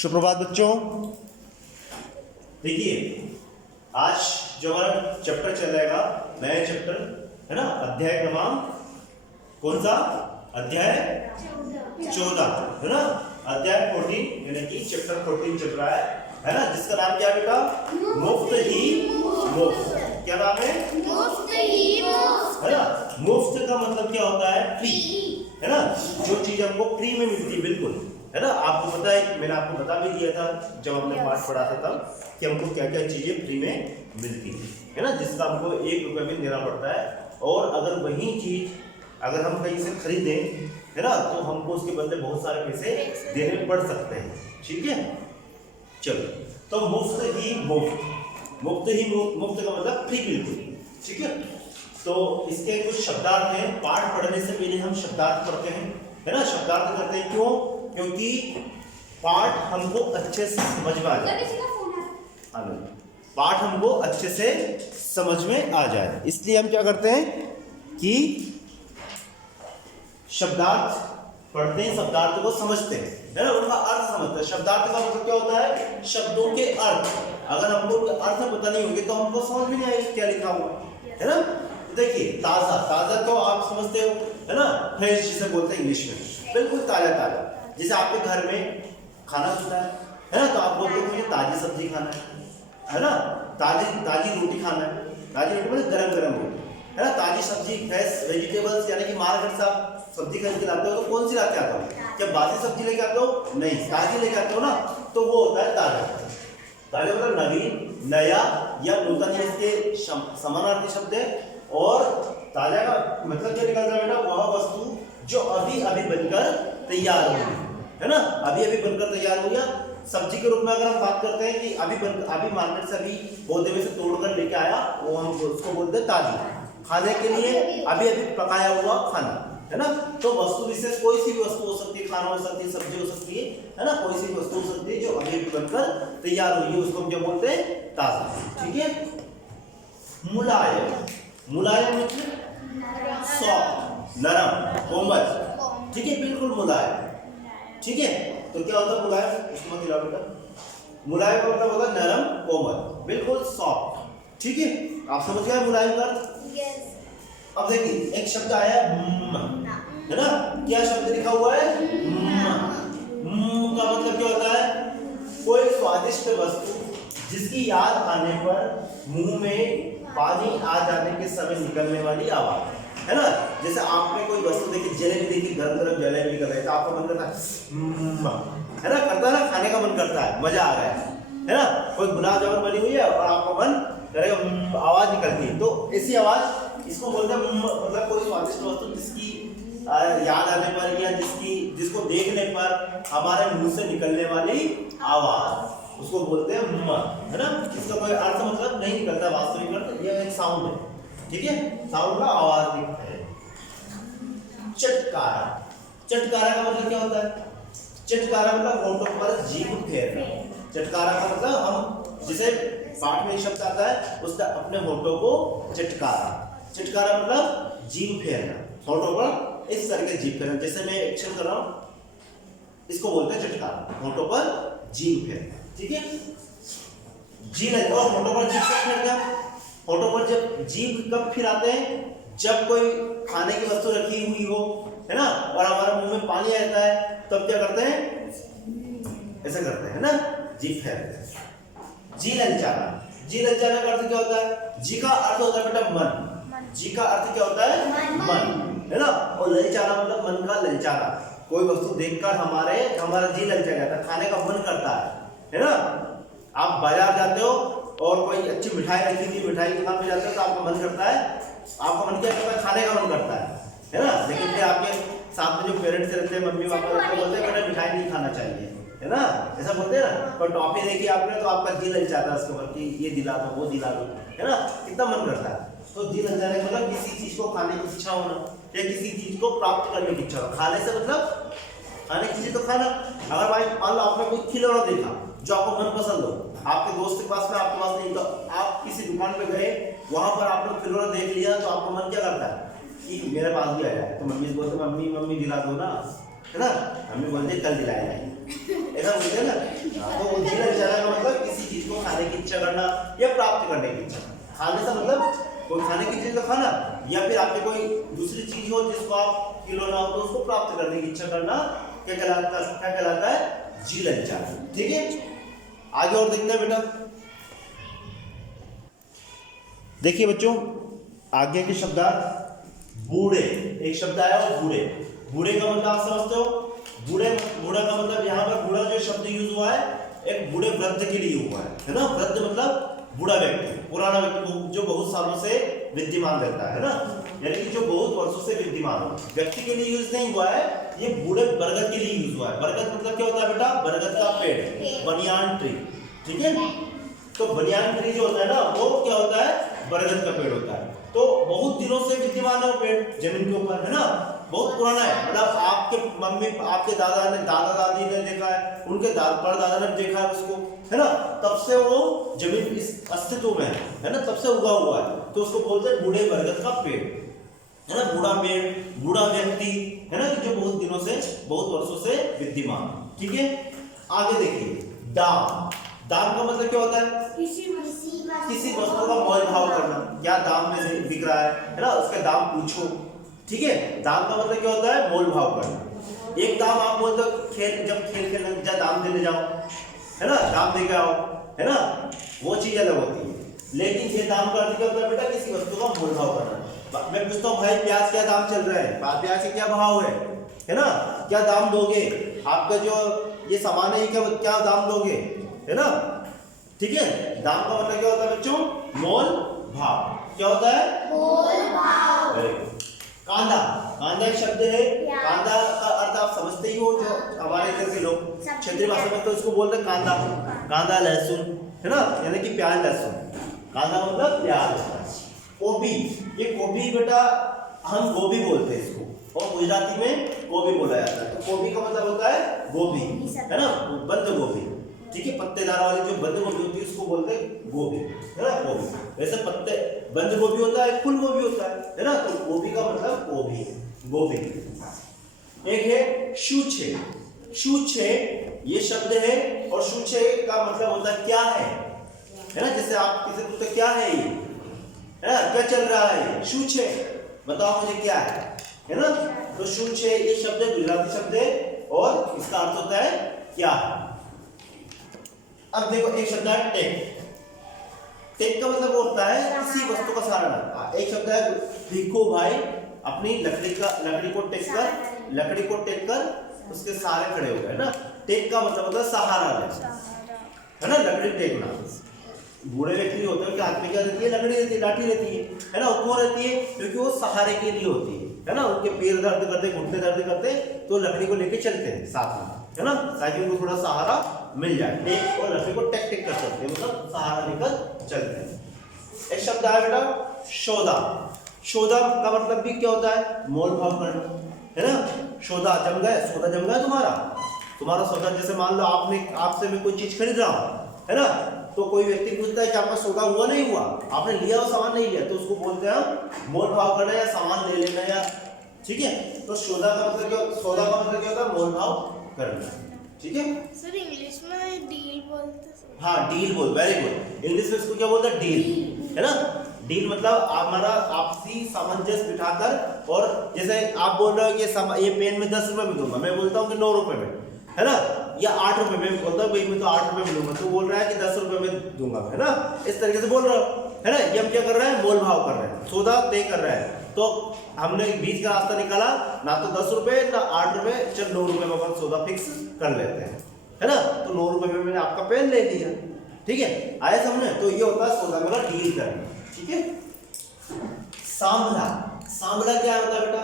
सुप्रभात बच्चों। देखिए आज जो हमारा चैप्टर चलेगा नया चैप्टर है ना, अध्याय क्रमांक कौन सा? अध्याय 14 है ना, अध्याय 14 यानी कि चैप्टर 14 चल रहा है ना, जिसका नाम क्या बेटा? मुफ्त ही मुफ्त। क्या नाम है? मुफ्त ही मुफ्त है ना। मुफ्त का मतलब क्या होता है? फ्री है ना, जो चीज हमको फ्री में मिलती है, बिल्कुल है ना। आपको पता है, मैंने आपको बता भी दिया था जब हमने पाठ पढ़ा था तब कि हमको क्या क्या चीजें फ्री में मिलती है ना, जिसका हमको 1 रुपये में देना पड़ता है। और अगर वही चीज अगर हम कहीं से खरीदें है ना, तो हमको उसके बदले बहुत सारे पैसे देने पड़ सकते हैं। ठीक है, चलो तो मुफ्त ही मुफ्त, मुफ्त ही मुफ्त, मुफ्त का मतलब फ्री, बिल्कुल ठीक है। तो इसके कुछ शब्दार्थ हैं। पाठ पढ़ने से पहले हम शब्दार्थ पढ़ते हैं है ना। शब्दार्थ करते हैं क्यों? क्योंकि पाठ हमको अच्छे से समझ में आ जाए, पाठ हमको अच्छे से समझ में आ जाए, इसलिए हम क्या करते हैं कि शब्दार्थ पढ़ते हैं, शब्दार्थ को समझते हैं है ना, उनका अर्थ समझते हैं। शब्दार्थ का मतलब क्या होता है? शब्दों के अर्थ। अगर हमको अर्थ पता नहीं होंगे तो हमको समझ में नहीं आएगा क्या लिखा हुआ है ना। देखिए ताजा, ताजा तो आप समझते हो है ना, फ्रेश जिसे बोलते हैं इंग्लिश में, बिल्कुल ताजा ताजा। जैसे आपके घर में खाना होता है ना, तो आप बोलते हो मुझे ताजी सब्जी खाना है ना, ताजी रोटी खाना है। ताजी रोटी मतलब गरम गरम रोटी है ना, ताजी सब्जी, फ्रेश वेजिटेबल्स, यानी कि मार्केट से आप सब्जी खरीद के लाते हो तो कौन सी लाके आता हो? क्या बासी सब्जी लेके आते हो? नहीं, ताजी लेके आते हो ना, तो वो होता है ताजा। ताजा मतलब नवीन, नया या नूतन, इसके समानार्थी शब्द है। और ताजा का मतलब क्या निकलता है बेटा? वह वस्तु जो अभी अभी बनकर तैयार हुई है ना, अभी अभी बनकर तैयार हो गया। सब्जी के रूप में अगर हम बात करते हैं कि अभी मार्केट से अभी पौधे में से तोड़कर लेके आया, वो हम उसको बोलते हैं ताजी। खाने के लिए अभी अभी पकाया हुआ खाना है ना। तो वस्तु विशेष कोई सी भी वस्तु हो सकती है, खाना हो सकती है, सब्जी हो सकती है ना, कोई सी भी वस्तु हो सकती है जो अभी अभी बनकर तैयार हुई है, उसको हम क्या बोलते हैं? ताजा। ठीक है। मुलायम, मुलायम मतलब सॉफ्ट, नरम, कोमल, ठीक है, बिल्कुल मुलायम। ठीक है, तो क्या होता है मुलायम? उसको मत हिलाओ बेटा। मुलायम का मतलब होता है नरम, कोमल, बिल्कुल सॉफ्ट। ठीक है, आप समझ गए मुलायम का अर्थ? अब देखिए एक शब्द आया है ना, क्या शब्द लिखा हुआ है? का मतलब क्या होता है? कोई स्वादिष्ट वस्तु जिसकी याद आने पर मुंह में पानी आ जाने के समय निकलने वाली आवाज है ना। जैसे आपने कोई वस्तु देखी, जलेबी देखी, गरम गरम जलेबी कर रहे हैं, तो आपका मन करता है ना, करता है ना, खाने का मन करता है, मजा आ रहा है ना। कोई गुलाब जामुन बनी हुई है और आपका मन करेगा, आवाज निकलती है, तो ऐसी आवाज इसको बोलते हैं। मतलब कोई स्वादिष्ट वस्तु जिसकी याद आने पर या जिसको देखने पर हमारे मुंह से निकलने वाली आवाज, उसको बोलते हैं है ना। इसका कोई अर्थ मतलब नहीं निकलता वास्तविक अर्थ, यह एक साउंड है। ठीक है, साउंड का आवाज निकलता है। चटकारा, चटकारा का मतलब क्या होता है? चटकारा मतलब होठों पर जीभ फेरना। चटकारा का मतलब हम जिसे पाठ में शब्द आता है उसका अपने होठों को चटकारा। चटकारा मतलब जीभ फेरना, होठों पर इस तरह के जीभ फेरना। जैसे मैं एक्शन कर रहा हूं, इसको बोलते हैं चटकारा, होठों पर जीभ फेरना। ठीक है, जीभ और होठों पर जीभ कब फेरना? होठों पर जब जीभ कब फिराते हैं? जब कोई खाने की वस्तु रखी हुई हो है ना, और हमारे मुंह में पानी आता है, तब क्या करते हैं? ऐसा करते हैं ना, जीभ फेरते हैं। जी ललचाना, जी ललचाना का अर्थ क्या होता है? जी का अर्थ होता है बेटा मन। जी का अर्थ क्या होता है? मन है ना। और ललचाना मतलब मन का ललचाना। कोई वस्तु देखकर हमारा जी ललचा जाता है, खाने का मन करता है ना। आप बाजार जाते हो और कोई अच्छी मिठाई रखी हुई, मिठाई की दुकान पे जाते हो तो आपका मन करता है, आपका मन क्या करता है? खाने का मन करता है ना। लेकिन फिर आपके साथ में जो पेरेंट्स रहते हैं, मम्मी पापा रहते हैं, बोलते हैं बेटा मिठाई नहीं खाना चाहिए है ना, ऐसा बोलते हैं ना। पर टॉफी देखी आपने तो आपका जी ललचाता है उसके ऊपर कि ये दिला दो, वो दिला दो है ना, कितना मन करता है। तो जी ललचाने का मतलब किसी चीज को खाने की इच्छा होना या किसी चीज को प्राप्त करने की इच्छा होना। खाने से मतलब खाने की चीज तो खाना। अगर भाई मान लो आपने कोई खिलौना देखा जो आपको मन पसंद हो, आपके दोस्त के पास में, आपके पास नहीं, तो आप किसी दुकान पे गए, वहां पर आपने खिलौना देख लिया, तो आपका मन क्या करता है कि मेरे पास भी आ जाए। तो मम्मी से बोलते मम्मी मम्मी दिला दो ना, है ना, हमें बोलते कल दिलाया नहीं, ऐसा बोलते हैं ना। तो वो जी ललचाना का मतलब किसी चीज को खाने की इच्छा करना या प्राप्त करने की इच्छा। खाने से मतलब कोई खाने की चीज को खाना, या फिर आपके कोई दूसरी चीज हो जिसको आप खिलौना हो तो उसको प्राप्त करने की इच्छा करना क्या कहलाता है? जी ललचाना। ठीक है, आगे और देखते हैं बेटा। देखिए बच्चों, आगे के शब्दार्थ बूढ़े, एक शब्द आया और बूढ़े। बूढ़े का मतलब आप समझते हो? बूढ़ा का मतलब यहाँ पर बूढ़ा जो शब्द यूज हुआ है एक बूढ़े वृद्ध के लिए हुआ है ना। वृद्ध मतलब बूढ़ा व्यक्ति, पुराना व्यक्ति जो बहुत सालों से विद्यमान रहता है ना, यानी कि जो बहुत वर्षों से विद्यमान हो। व्यक्ति के लिए यूज नहीं हुआ है, ये बूढ़े बरगद के लिए यूज हुआ है। बरगद मतलब क्या होता है बेटा? बरगद का पेड़, बनियान ट्री। ठीक है, तो बनियान ट्री जो होता है ना वो क्या होता है? बरगद का पेड़ होता है। तो बहुत दिनों से विद्यमान है वो पेड़ जमीन के ऊपर, है ना, बहुत पुराना है। मतलब आपके मम्मी, आपके दादा ने, दादा दादी ने देखा है, उनके परदादा ने देखा है उसको, है ना, तब से वो जमीन इस अस्तित्व में है ना, तब से उगा हुआ है। तो उसको बोलते हैं बूढ़े बरगद का पेड़, है ना। बूढ़ा पेड़, बूढ़ा व्यक्ति, है ना, जो बहुत दिनों से, बहुत वर्षों से विद्यमान। ठीक है, आगे देखिए, दाम। दाम का मतलब क्या होता है? किसी वस्तु का मोल भाव करना, क्या दाम में बिक रहा है ना, उसका दाम पूछो। ठीक है, दाम का मतलब क्या होता है? मोल भाव करना। एक दाम आप बोलते हो जब खेल खेलने जा दाम देने जाओ, है ना, दाम दे के आओ, है ना, वो चीज अलग होती है। लेकिन ये दाम का अर्थ क्या होता है बेटा? किसी वस्तु का मोल भाव करना। मैं पूछता हूँ भाई प्याज क्या दाम चल रहा है? प्याज का क्या भाव है ना, क्या दाम दोगे? आपका जो ये सामान है क्या दाम दोगे, है ना। ठीक है, दाम का मतलब क्या होता है बच्चों? मोल भाव। क्या होता है? मोल भाव। कांदा, कांदा एक शब्द है। कांदा का अर्थ आप समझते ही हो, जो हमारे इधर के लोग क्षेत्रीय भाषा में तो उसको बोलते हैं कांदा। कांदा लहसुन, है ना, यानी कि प्याज लहसुन। कांदा मतलब प्याज। गोभी, ये गोभी बेटा हम गोभी बोलते हैं इसको, और गुजराती में गोभी बोला जाता है। तो गोभी का मतलब होता है गोभी, है ना, बंद गोभी। ठीक है, पत्तेदार वाली जो बंद गोभी होती है उसको बोलते हैं गोभी, है ना, गोभी। वैसे पत्ते बंद गोभी होता है, फूल गोभी होता है ना। तो गोभी का मतलब गोभी, गोभी। एक है शूछे। शूछे ये शब्द है, और शूछे का मतलब होता है क्या है ना। जैसे आप किसी पूछते क्या है ये, है ना, क्या चल रहा है, शूछे बताओ मुझे क्या है ना। तो शूछे ये शब्द है, गुजराती शब्द है, और इसका अर्थ होता है क्या है। अब देखो एक शब्द है टेक। टेक का मतलब होता है किसी वस्तु का सहारा। एक शब्द है भिखू भाई, अपनी लकड़ी को टेक कर उसके सहारे खड़े हो गए ना। टेक का मतलब होता है सहारा लेना, है ना, लकड़ी टेकना। बूढ़े व्यक्ति होते हैं कि हाथ में क्या रहती है? लकड़ी रहती है, लाठी रहती है ना। वो क्यों रहती है? क्योंकि वो सहारे के लिए होती है ना। उनके पैर दर्द करते, घुटने दर्द करते, तो लकड़ी को लेके चलते हैं साथ में, है ना, ताकि उनको थोड़ा सहारा मिल जाए। टेक और लकड़ी को टेक कर सकते हैं, मतलब सहारा लेकर चलते हैं। एक शब्द आया बेटा सौदा। सौदा का मतलब भी क्या होता है? मोल भाव करना, है ना। सौदा जम गया तुम्हारा सौदा। जैसे मान लो आपसे मैं कोई चीज खरीद रहा हूँ, है ना, तो कोई व्यक्ति पूछता है कि आपका सौदा हुआ नहीं हुआ, आपने लिया और सामान नहीं लिया, तो उसको बोलते हैं मोल भाव करना या सामान ले लेना, या ठीक है। तो सौदा का मतलब क्या होता है? मोल भाव करना। ठीक है सर, इंग्लिश में डील बोलते हैं। हाँ, डील बोल, वेरी गुड। इंग्लिश में इसको क्या बोलते हैं? डील, है ना। डील मतलब हमारा आपसी सामंजस्य बिठाकर, और जैसे आप बोल रहे हो कि ये पेन में 10 रुपए में दूंगा, मैं बोलता हूँ कि 9 रुपए में, है ना, या 8 रुपए में बोलता हूँ भाई मैं तो 8 रुपए में दूंगा, तो बोल रहा है कि 10 रुपए में दूंगा, है ना। इस तरीके से बोल रहा हूँ, है ना। ये हम क्या कर रहे हैं? मोल भाव कर रहे हैं, सौदा तय कर रहे हैं। तो हमने बीच का रास्ता निकाला, ना तो 10 रुपए ना 8 रुपए, चल 9 रुपए में अपन सौदा फिक्स कर लेते हैं, है ना। तो 9 रुपए में मैंने आपका पेन ले लिया, ठीक है, आया समझे। तो ये होता है सौदा का डील करना। ठीक है, सांभला। सांभला क्या होता है बेटा?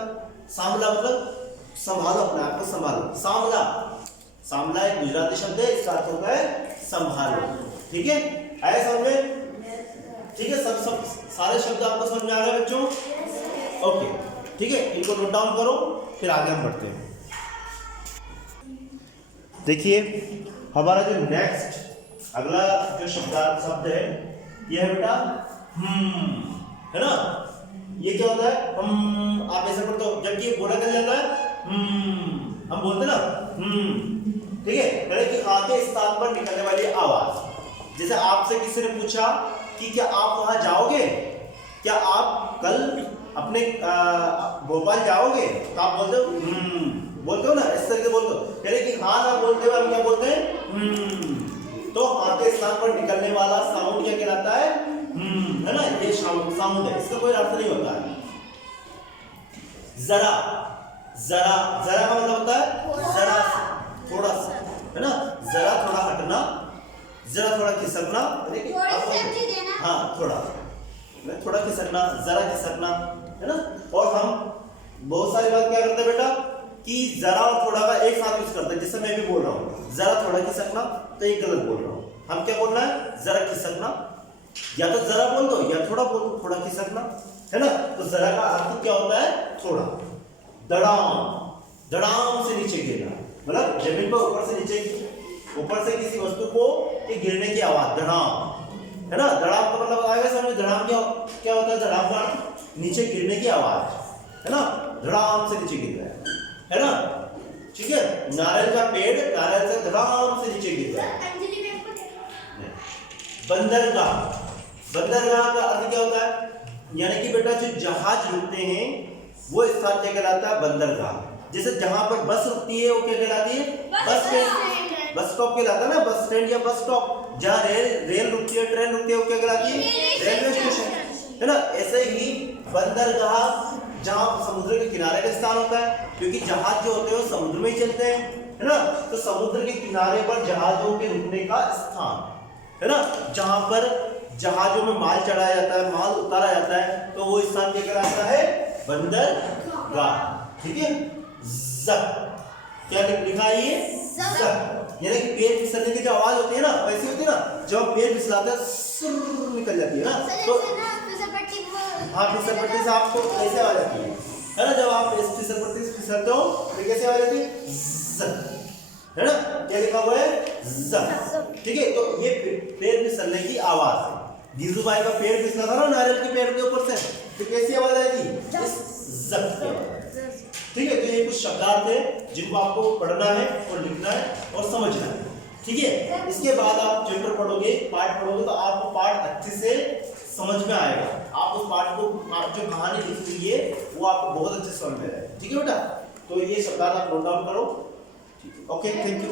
सांभला मतलब संभालो, अपने आप को संभालो। सांभला एक गुजराती शब्द है, इसका अर्थ होता है संभालो। ठीक है, आया समझ में? ठीक है, सब सारे शब्द आपको समझ में आ गए बच्चों? ओके, ठीक है, इनको नोट डाउन करो, फिर आगे हम बढ़ते हैं। देखिए हमारा जो नेक्स्ट अगला जो शब्द है ये है बेटा है ना। ये क्या होता है? आप ऐसे पढ़ते हो, जबकि बोला क्या जाता है हम बोलते ना ठीक है, गले के आधे स्थान पर निकलने वाली आवाज। जैसे आपसे किसी ने पूछा कि क्या आप वहां जाओगे, क्या आप कल अपने भोपाल जाओगे, तो आप बोलते हो ना, इस तरह से बोलते हो। कह कि हाँ ना बोलते हुए हम क्या बोलते हैं, तो हाँ के स्थान पर निकलने वाला साउंड क्या कहलाता है, है ना, ये साउंड है, इसका कोई अर्थ नहीं होता है। जरा जरा जरा का मतलब होता है जरा थोड़ा सा, है ना, जरा थोड़ा हटना, जरा थोड़ा खिसकना, हाँ थोड़ा खिसकना, जरा खिसकना, है ना। और हम बहुत सारी बात क्या करते हैं बेटा कि जरा और थोड़ा का एक साथ यूज करते हैं। जैसे मैं भी बोल रहा हूँ जरा थोड़ा खिसकना, तो ये गलत बोल रहा हूँ। हम क्या बोलना है, जरा खिसकना, या तो जरा बोल दो या थोड़ा बोल दो, थोड़ा खिसकना, है ना। तो जरा का अर्थ क्या होता है, थोड़ा। धड़ाम से नीचे गिरना, मतलब जमीन पर ऊपर से किसी वस्तु को गिरने की आवाज, धड़ाम, है ना। धड़ाम का मतलब आएगा समझ, धड़ाम क्या होता है, धड़ाम का अर्थ नीचे गिरने की आवाज, है ना, धड़ाम से नीचे गिर रहा है ना, ठीक है। नारियल का पेड़ नारियल से धड़ाम से नीचे गिर रहा है। बंदरगाह का अर्थ क्या होता है, यानी कि बेटा जो जहाज रुकते हैं वो स्थान क्या कहलाता है, बंदरगाह। जैसे जहां पर बस रुकती है वो क्या कहलाती है, बस स्टैंड, बस स्टॉप कहलाता है ना, बस स्टैंड या बस स्टॉप। जहां रेल रुकती है, ट्रेन रुकती है, वो क्या कहलाती है, रेलवे स्टेशन, है ना। ऐसे ही बंदरगाह जहां समुद्र के किनारे का स्थान होता है, क्योंकि जहाज जो होते हैं वो समुद्र में ही चलते हैं, है ना। तो समुद्र के किनारे पर जहाजों के रुकने का स्थान, है ना, जहां पर जहाजों में माल चढ़ाया जाता है, माल उतारा जाता है, तो वो स्थान क्या कहलाता है, बंदरगाह, ठीक है। क्या लिखा है ये, यानी कि पैर फिसलने की जो आवाज होती है ना, वैसी होती है ना, जब पैर फिसलाते हैं सुर निकल जाती है ना, तो हाँ फिसलपट्टी से आपको कैसे आवाज आती है ना, जब आप फिसलपट्टी से फिसलते हो तो कैसे आवाज आती है ना, क्या लिखा हुआ है, ठीक है। तो ये पैर फिसलने की आवाज है। गीजू भाई का पैर फिसला था ना नारियल के पेड़ के ऊपर से, तो कैसी आवाज आएगी, ठीक है। तो ये कुछ शब्दार्थ है जिनको आपको पढ़ना है और लिखना है और समझना है, ठीक है। इसके बाद आप चैप्टर पढ़ोगे, पाठ पढ़ोगे, तो आपको पाठ अच्छे से समझ में आएगा। आप उस पाठ को, आप जो कहानी लिखी हुई है वो आपको बहुत अच्छे से समझ में आएगा, ठीक है बेटा। तो ये शब्दार्थ आप नोट डाउन करो, ठीक है, ओके, थैंक यू।